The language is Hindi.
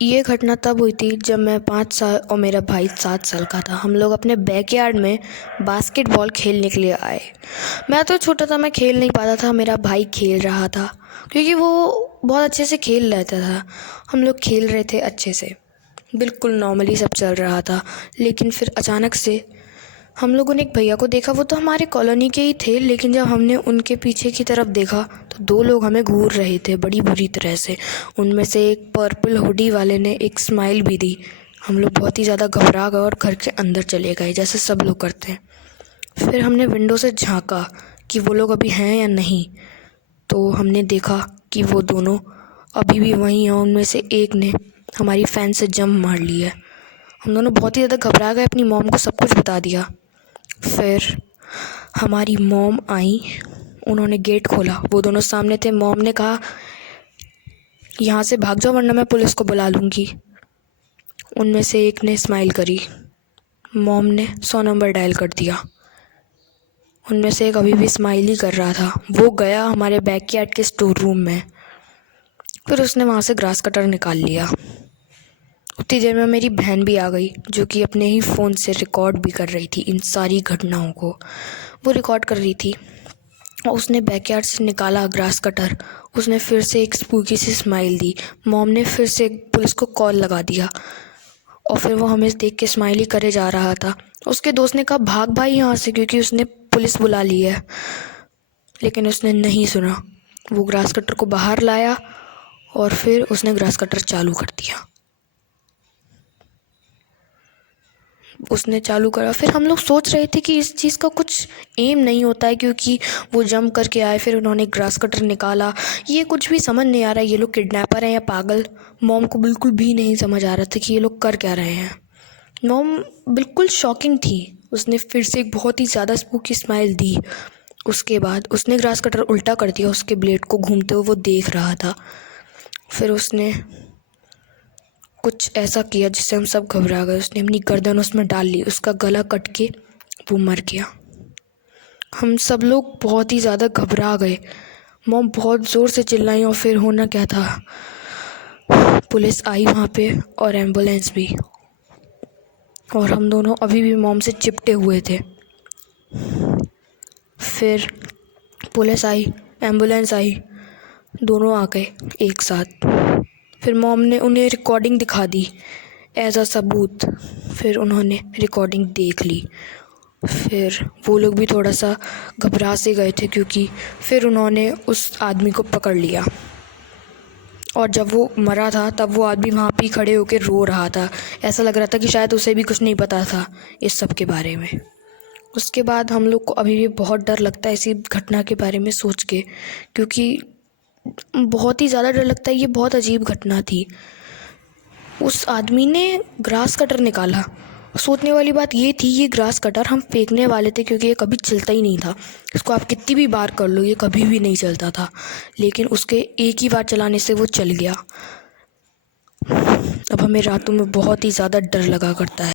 ये घटना तब हुई थी जब मैं 5 साल और मेरा भाई 7 साल का था। हम लोग अपने बैकयार्ड में बास्केटबॉल खेलने के लिए आए। मैं तो छोटा था, मैं खेल नहीं पाता था। मेरा भाई खेल रहा था क्योंकि वो बहुत अच्छे से खेल लेता था। हम लोग खेल रहे थे अच्छे से, बिल्कुल नॉर्मली सब चल रहा था। लेकिन फिर अचानक से हम लोगों ने एक भैया को देखा। वो तो हमारे कॉलोनी के ही थे, लेकिन जब हमने उनके पीछे की तरफ देखा तो 2 लोग हमें घूर रहे थे बड़ी बुरी तरह से। उनमें से एक पर्पल हुडी वाले ने एक स्माइल भी दी। हम लोग बहुत ही ज़्यादा घबरा गए और घर के अंदर चले गए जैसे सब लोग करते हैं। फिर हमने विंडो से झांका कि वो लोग अभी हैं या नहीं, तो हमने देखा कि वो दोनों अभी भी वहीं हैं। उनमें से एक ने हमारी फ़ैन से जंप मार ली है। हम दोनों बहुत ही ज़्यादा घबरा गए, अपनी मॉम को सब कुछ बता दिया। फिर हमारी मॉम आई, उन्होंने गेट खोला। वो दोनों सामने थे। मॉम ने कहा, यहाँ से भाग जाओ वरना मैं पुलिस को बुला लूँगी। उनमें से एक ने स्माइल करी। मॉम ने 100 नंबर डायल कर दिया। उनमें से एक अभी भी स्माइल ही कर रहा था। वो गया हमारे बैकयार्ड के स्टोर रूम में। फिर उसने वहाँ से ग्रास कटर निकाल लिया। उतनी देर में मेरी बहन भी आ गई, जो कि अपने ही फ़ोन से रिकॉर्ड भी कर रही थी इन सारी घटनाओं को। वो रिकॉर्ड कर रही थी और उसने बैकयार्ड से निकाला ग्रास कटर। उसने फिर से एक स्पूकी सी स्माइल दी। मॉम ने फिर से पुलिस को कॉल लगा दिया और फिर वो हमें देख के स्माइल ही करे जा रहा था। उसके दोस्त ने कहा, भाग भाई यहाँ से, क्योंकि उसने पुलिस बुला ली है। लेकिन उसने नहीं सुना। वो ग्रास कटर को बाहर लाया और फिर उसने ग्रास कटर चालू कर दिया। उसने चालू करा। फिर हम लोग सोच रहे थे कि इस चीज़ का कुछ एम नहीं होता है, क्योंकि वो जंप करके आए, फिर उन्होंने ग्रास कटर निकाला। ये कुछ भी समझ नहीं आ रहा है, ये लोग किडनैपर हैं या पागल। मॉम को बिल्कुल भी नहीं समझ आ रहा था कि ये लोग कर क्या रहे हैं। मॉम बिल्कुल शॉकिंग थी। उसने फिर से एक बहुत ही ज़्यादा स्पूकी स्माइल दी। उसके बाद उसने ग्रास कटर उल्टा कर दिया। उसके ब्लेड को घूमते हुए वो देख रहा था। फिर उसने कुछ ऐसा किया जिससे हम सब घबरा गए। उसने अपनी गर्दन उसमें डाल ली। उसका गला कट के वो मर गया। हम सब लोग बहुत ही ज़्यादा घबरा गए। मॉम बहुत ज़ोर से चिल्लाई और फिर होना क्या था, पुलिस आई वहाँ पे और एम्बुलेंस भी। और हम दोनों अभी भी मॉम से चिपटे हुए थे। फिर पुलिस आई, एम्बुलेंस आई, दोनों आ गए एक साथ। फिर मॉम ने उन्हें रिकॉर्डिंग दिखा दी एज अ सबूत। फिर उन्होंने रिकॉर्डिंग देख ली। फिर वो लोग भी थोड़ा सा घबरा से गए थे, क्योंकि फिर उन्होंने उस आदमी को पकड़ लिया। और जब वो मरा था तब वो आदमी वहाँ पे खड़े होकर रो रहा था। ऐसा लग रहा था कि शायद उसे भी कुछ नहीं पता था इस सब के बारे में। उसके बाद हम लोग को अभी भी बहुत डर लगता है इसी घटना के बारे में सोच के, क्योंकि बहुत ही ज़्यादा डर लगता है। ये बहुत अजीब घटना थी। उस आदमी ने ग्रास कटर निकाला। सोचने वाली बात ये थी, ये ग्रास कटर हम फेंकने वाले थे, क्योंकि ये कभी चलता ही नहीं था। इसको आप कितनी भी बार कर लो, ये कभी भी नहीं चलता था। लेकिन उसके एक ही बार चलाने से वो चल गया। अब हमें रातों में बहुत ही ज़्यादा डर लगा करता है।